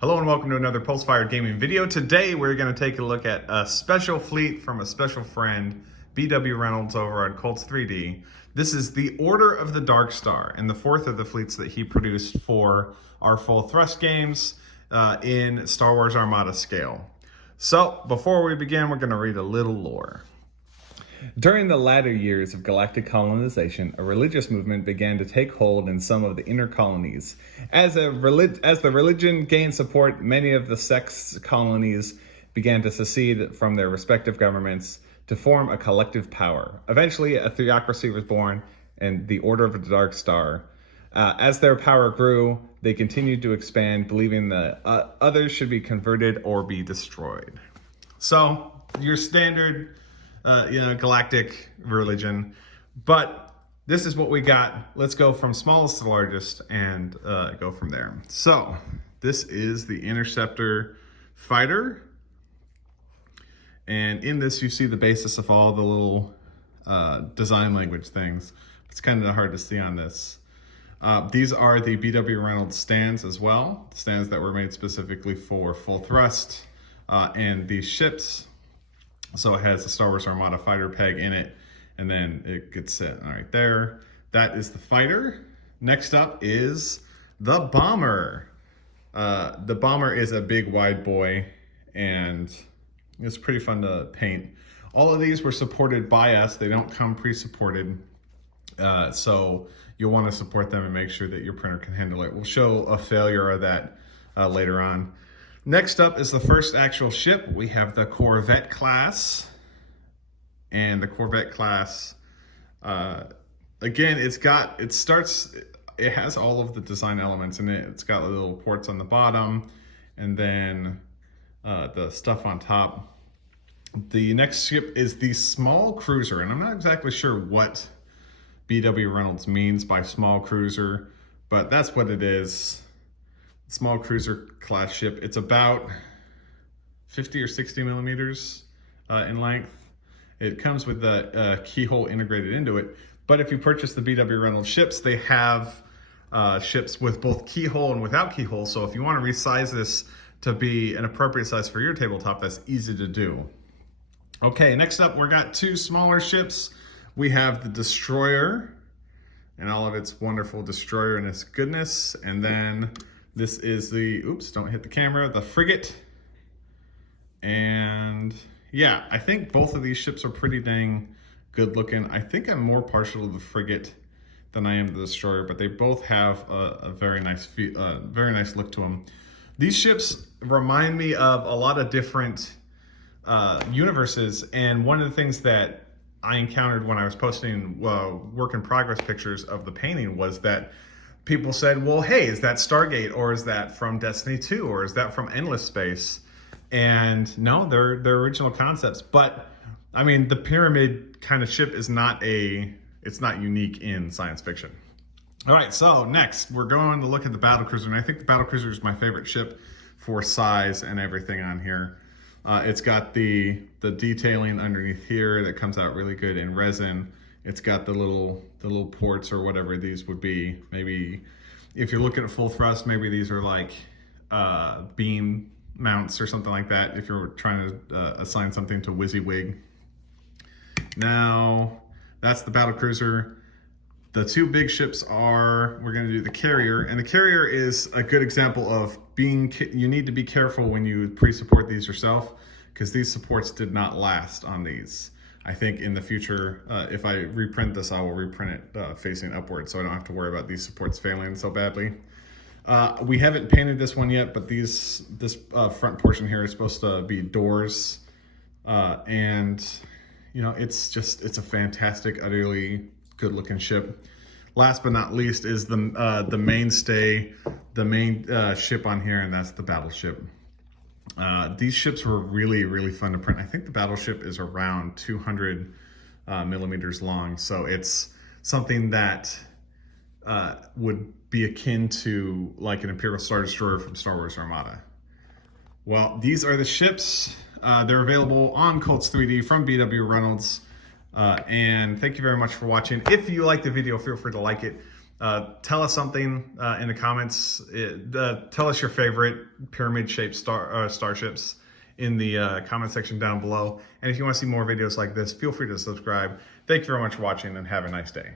Hello and welcome to another Pulse-Fired Gaming video. Today we're going to take a look at a special fleet from a special friend, BWReynolds over on Colts 3D. This is the Order of the Dark Star and the fourth of the fleets that he produced for our full thrust games in Star Wars Armada scale. So before we begin, we're going to read a little lore. During the latter years of galactic colonization, a religious movement began to take hold in some of the inner colonies. As the religion gained support, many of the sect's colonies began to secede from their respective governments to form a collective power. Eventually, a theocracy was born, and the Order of the Dark Star. As their power grew, they continued to expand, believing that others should be converted or be destroyed. So, your standard galactic religion, but this is what we got. Let's go from smallest to largest and go from there. So this is the Interceptor fighter, and in this you see the basis of all the little design language things. It's kind of hard to see on this. These are the BWReynolds stands as well, stands that were made specifically for full thrust, and these ships. So it has a Star Wars Armada fighter peg in it, and then it gets set right there. That is the fighter. Next up is the bomber. The bomber is a big wide boy, and it's pretty fun to paint. All of these were supported by us. They don't come pre-supported, so you'll want to support them and make sure that your printer can handle it. We'll show a failure of that later on. Next up is the first actual ship. We have the Corvette class. And the Corvette class, again, it has all of the design elements in it. It's got little ports on the bottom, and then the stuff on top. The next ship is the small cruiser, and I'm not exactly sure what BWReynolds means by small cruiser, but that's what it is. Small cruiser class ship. It's about 50 or 60 millimeters in length. It comes with the keyhole integrated into it. But if you purchase the BWReynolds ships, they have ships with both keyhole and without keyhole. So if you want to resize this to be an appropriate size for your tabletop, that's easy to do. Okay, next up, we got two smaller ships. We have the Destroyer and all of its wonderful destroyer and its goodness. And then this is the, oops, don't hit the camera, the frigate. And yeah, I think both of these ships are pretty dang good looking. I think I'm more partial to the frigate than I am to the destroyer, but they both have a very nice look to them. These ships remind me of a lot of different universes, and one of the things that I encountered when I was posting work in progress pictures of the painting was that people said, well, hey, is that Stargate, or is that from Destiny 2, or is that from Endless Space? And no, they're original concepts. But I mean, the pyramid kind of ship is it's not unique in science fiction. All right, so next we're going to look at the battlecruiser, and I think the battlecruiser is my favorite ship for size and everything on here. It's got the detailing underneath here that comes out really good in resin. It's got the little ports or whatever these would be. Maybe if you're looking at full thrust, maybe these are like beam mounts or something like that if you're trying to assign something to WYSIWYG. Now, that's the battlecruiser. The two big ships we're going to do the carrier, and the carrier is a good example of you need to be careful when you pre-support these yourself, because these supports did not last on these. I think in the future, if I reprint this, I will reprint it facing upward, so I don't have to worry about these supports failing so badly. We haven't painted this one yet, but this front portion here is supposed to be doors, and you know, it's a fantastic, utterly good-looking ship. Last but not least is the mainstay, the main ship on here, and that's the battleship. These ships were really, really fun to print. I think the battleship is around 200 millimeters long, so it's something that would be akin to like an Imperial Star Destroyer from Star Wars Armada. Well, these are the ships. They're available on Colts 3D from BWReynolds. And thank you very much for watching. If you liked the video, feel free to like it. Tell us something in the comments. Tell us your favorite pyramid-shaped starships in the comment section down below. And if you want to see more videos like this, feel free to subscribe. Thank you very much for watching, and have a nice day.